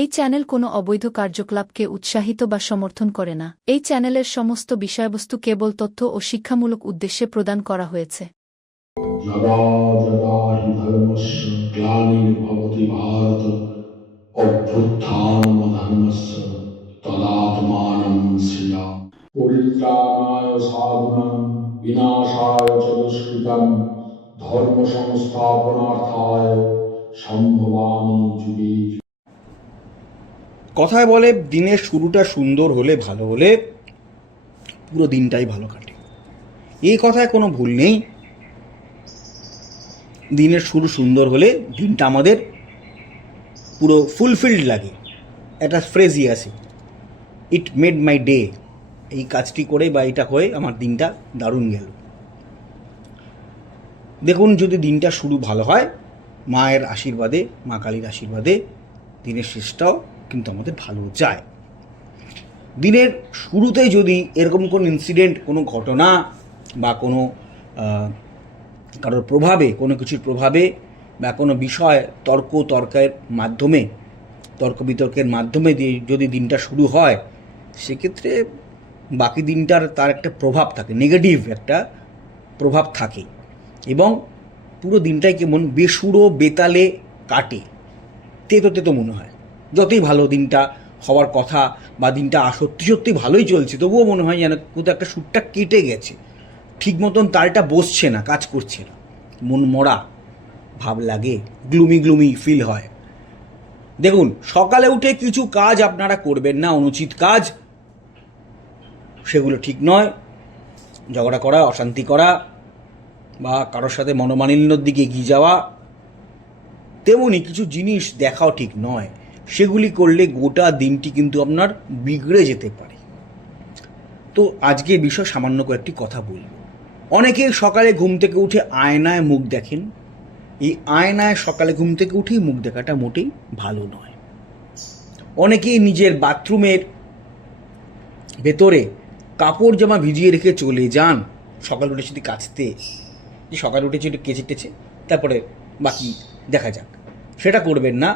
এই চ্যানেল কোনো অবৈধ কার্যকলাপকে উৎসাহিত বা সমর্থন করে না। এই চ্যানেলের সমস্ত বিষয়বস্তু কেবল তথ্য ও শিক্ষামূলক উদ্দেশ্যে প্রদান করা হয়েছে। যদা যদা হি ধর্মস্য গ্লানির্ভবতি ভারত অভ্যুত্থানমধর্মস্য তদাত্মানং সৃজামি। পরিত্রাণায় সাধুনাং বিনাশায় চ দুষ্কৃতং ধর্ম সংস্থাপনার্থায় সম্ভবামি যুগে যুগে। কথায় বলে দিনের শুরুটা সুন্দর হলে, ভালো হলে পুরো দিনটাই ভালো কাটে। এই কথায় কোনো ভুল নেই। দিনের শুরু সুন্দর হলে দিনটা আমাদের পুরো ফুলফিলড লাগে। একটা ফ্রেজই আছে, ইট মেড মাই ডে। এই কাজটি করে বা এটা হয়ে আমার দিনটা দারুণ গেল। দেখুন, যদি দিনটা শুরু ভালো হয়, মায়ের আশীর্বাদে, মা কালীর আশীর্বাদে দিনের শেষটাও কিন্তু আমাদের ভালো যায়। দিনের শুরুতেই যদি এরকম কোনো ইনসিডেন্ট, কোনো ঘটনা বা কোনো কারোর প্রভাবে, কোনো কিছুর প্রভাবে বা কোনো বিষয় তর্কের মাধ্যমে, তর্ক বিতর্কের মাধ্যমে যদি দিনটা শুরু হয়, সেক্ষেত্রে বাকি দিনটার তার একটা প্রভাব থাকে, নেগেটিভ একটা প্রভাব থাকে এবং পুরো দিনটাই কেমন বেসুরো বেতালে কাটে, তেতো তেতো মনে হয়। যতই ভালো দিনটা হওয়ার কথা বা দিনটা সত্যি সত্যি ভালোই চলছে, তবুও মনে হয় যেন কোথাও একটা সুরটা কেটে গেছে, ঠিক মতন তালটা বসছে না, কাজ করছে না, মন মরা ভাব লাগে, গ্লুমি ফিল হয়। দেখুন, সকালে উঠে কিছু কাজ আপনারা করবেন না, অনুচিত কাজ, সেগুলো ঠিক নয়। ঝগড়া করা, অশান্তি করা বা কারোর সাথে মনোমালিন্যর দিকে এগিয়ে যাওয়া, তেমনি কিছু জিনিস দেখাও ঠিক নয়। সেগুলি করলে গোটা দিনটি কিন্তু আপনার বিগড়ে যেতে পারে। তো আজকে বিষয় সামান্য কয়েকটি কথা বলব। অনেকে সকালে ঘুম থেকে উঠে আয়নায় মুখ দেখেন। এই আয়নায় সকালে ঘুম থেকে উঠেই মুখ দেখাটা মোটেই ভালো নয়। অনেকেই নিজের বাথরুমের ভেতরে কাপড় জামা ভিজিয়ে রেখে চলে যান সকাল উঠে যদি কাচতে, যে সকালে উঠেছে একটু কেচে টেচে তারপরে বাকি দেখা যাক, সেটা করবেন না।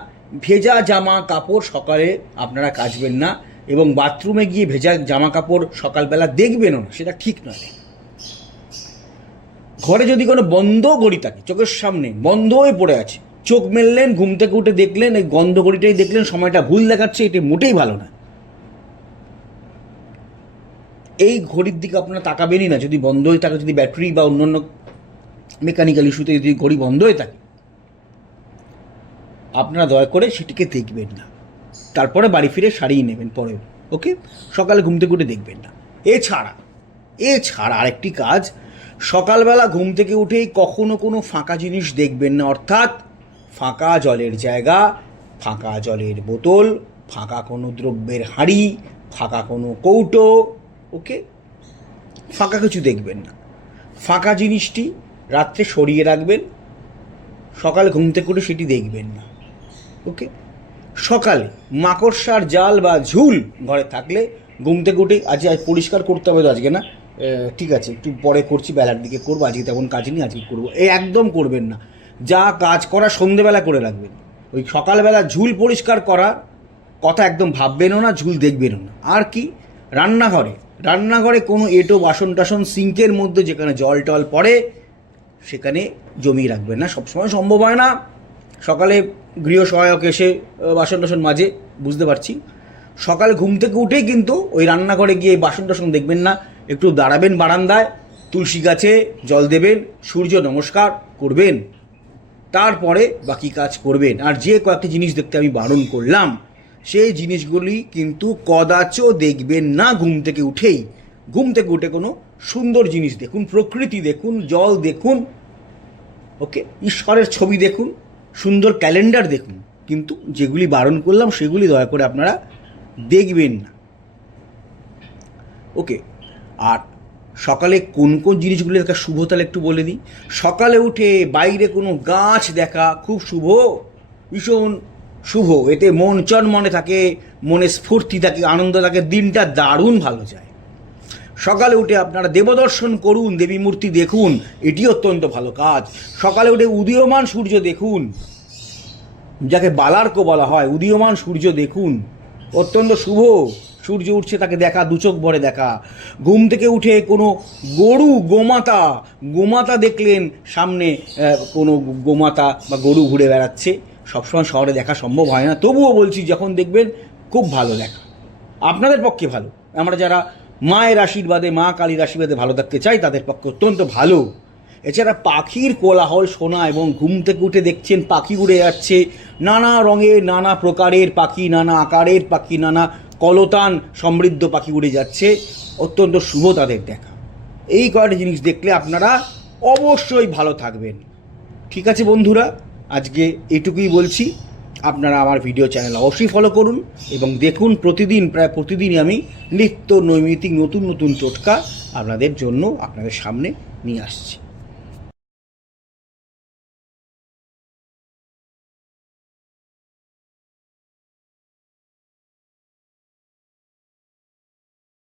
ভেজা জামা কাপড় সকালে আপনারা কাচবেন না এবং বাথরুমে গিয়ে ভেজা জামা কাপড় সকালবেলা দেখবেনও না, সেটা ঠিক নয়। ঘরে যদি কোনো বন্ধ ঘড়ি থাকে, চোখের সামনে বন্ধ হয়ে পড়ে আছে, চোখ মেললেন, ঘুম থেকে উঠে দেখলেন এই গন্ধ ঘড়িটাই দেখলেন, সময়টা ভুল দেখাচ্ছে, এটি মোটেই ভালো না। এই ঘড়ির দিকে আপনারা তাকাবেনই না যদি বন্ধ হয়ে থাকে, যদি ব্যাটারি বা অন্যান্য মেকানিক্যাল ইস্যুতে যদি ঘড়ি বন্ধ হয়ে থাকে, আপনারা দয়া করে সেটিকে দেখবেন না। তারপরে বাড়ি ফিরে সারিয়ে নেবেন পরে, ওকে? সকালে ঘুম থেকে উঠে দেখবেন না। এছাড়া আরেকটি কাজ, সকালবেলা ঘুম থেকে উঠেই কখনো কোনো ফাঁকা জিনিস দেখবেন না, অর্থাৎ ফাঁকা জলের জায়গা, ফাঁকা জলের বোতল, ফাঁকা কোনো দ্রব্যের হাঁড়ি, ফাঁকা কোনো কৌটো, ওকে? ফাঁকা কিছু দেখবেন না। ফাঁকা জিনিসটি রাত্রে সরিয়ে রাখবেন, সকালে ঘুম থেকে উঠে সেটি দেখবেন না, ওকে? সকালে মাকড়সার জাল বা ঝুল ঘরে থাকলে ঘুম থেকে উঠে আজ পরিষ্কার করতে হবে, তো আজকে না, ঠিক আছে একটু পরে করছি, বেলার দিকে করবো, আজকে তেমন কাজ নেই, আজকে করবো, এই একদম করবেন না। যা কাজ করা সন্ধেবেলা করে রাখবেন। ওই সকালবেলা ঝুল পরিষ্কার করা কথা একদম ভাববেনও না, ঝুল দেখবেনও না। আর কি, রান্নাঘরে কোনো এঁটো বাসন টাসন সিঙ্কের মধ্যে যেখানে জল টল পড়ে সেখানে জমিয়ে রাখবেন না, সবসময় সম্ভব হয় না। সকালে গৃহ সহায়ক এসে বাসন টাসন মাজে, বুঝতে পারছি। সকালে ঘুম থেকে উঠেই কিন্তু ওই রান্নাঘরে গিয়ে বাসন টাসন দেখবেন না, একটু দাঁড়াবেন বারান্দায়, তুলসী গাছে জল দেবেন, সূর্য নমস্কার করবেন, তারপরে বাকি কাজ করবেন। আর যে কয়েকটি জিনিস দেখতে আমি বারণ করলাম, সেই জিনিসগুলি কিন্তু কদাচ দেখবেন না ঘুম থেকে উঠেই। ঘুম থেকে উঠে কোনো সুন্দর জিনিস দেখুন, প্রকৃতি দেখুন, জল দেখুন, ওকে? ঈশ্বরের ছবি দেখুন, সুন্দর ক্যালেন্ডার দেখুন, কিন্তু যেগুলি বারণ করলাম সেগুলি দয়া করে আপনারা দেখবেন না, ওকে? আর সকালে কোন কোন জিনিসগুলি দেখা শুভ তাহলে একটু বলে দিই। সকালে উঠে বাইরে কোনো গাছ দেখা খুব শুভ, ভীষণ শুভ। এতে মন চনমনে থাকে, মনে স্ফূর্তি থাকে, আনন্দ থাকে, দিনটা দারুণ ভালো যায়। সকালে উঠে আপনারা দেবদর্শন করুন, দেবী মূর্তি দেখুন, এটি অত্যন্ত ভালো কাজ। সকালে উঠে উদীয়মান সূর্য দেখুন, যাকে বালার্ক বলা হয়, উদীয়মান সূর্য দেখুন, অত্যন্ত শুভ। সূর্য উঠছে তাকে দেখা, দু চোখ ভরে দেখা। ঘুম থেকে উঠে কোনো গরু, গোমাতা দেখলেন সামনে, কোনো গোমাতা বা গরু ঘুরে বেড়াচ্ছে, সবসময় শহরে দেখা সম্ভব হয় না, তবুও বলছি যখন দেখবেন খুব ভালো দেখা, আপনাদের পক্ষে ভালো। আমরা যারা মায়ের আশীর্বাদে, মা কালীর আশীর্বাদে ভালো থাকতে চাই তাদের পক্ষে অত্যন্ত ভালো। এছাড়া পাখির কোলাহল শোনা, এবং ঘুম থেকে উঠে দেখছেন পাখি উড়ে যাচ্ছে, নানা রঙের, নানা প্রকারের পাখি, নানা আকারের পাখি, নানা কলতান সমৃদ্ধ পাখি উড়ে যাচ্ছে, অত্যন্ত শুভ তাদের দেখা। এই কয়টা জিনিস দেখলে আপনারা অবশ্যই ভালো থাকবেন। ঠিক আছে বন্ধুরা, আজকে এটুকুই বলছি। আপনারা আমার ভিডিও চ্যানেল অবশ্যই ফলো করুন এবং দেখুন, প্রায় প্রতিদিনই আমি নিত্য নৈমিত্তিক নতুন নতুন টোটকা আপনাদের জন্য আপনাদের সামনে নিয়ে আসছি।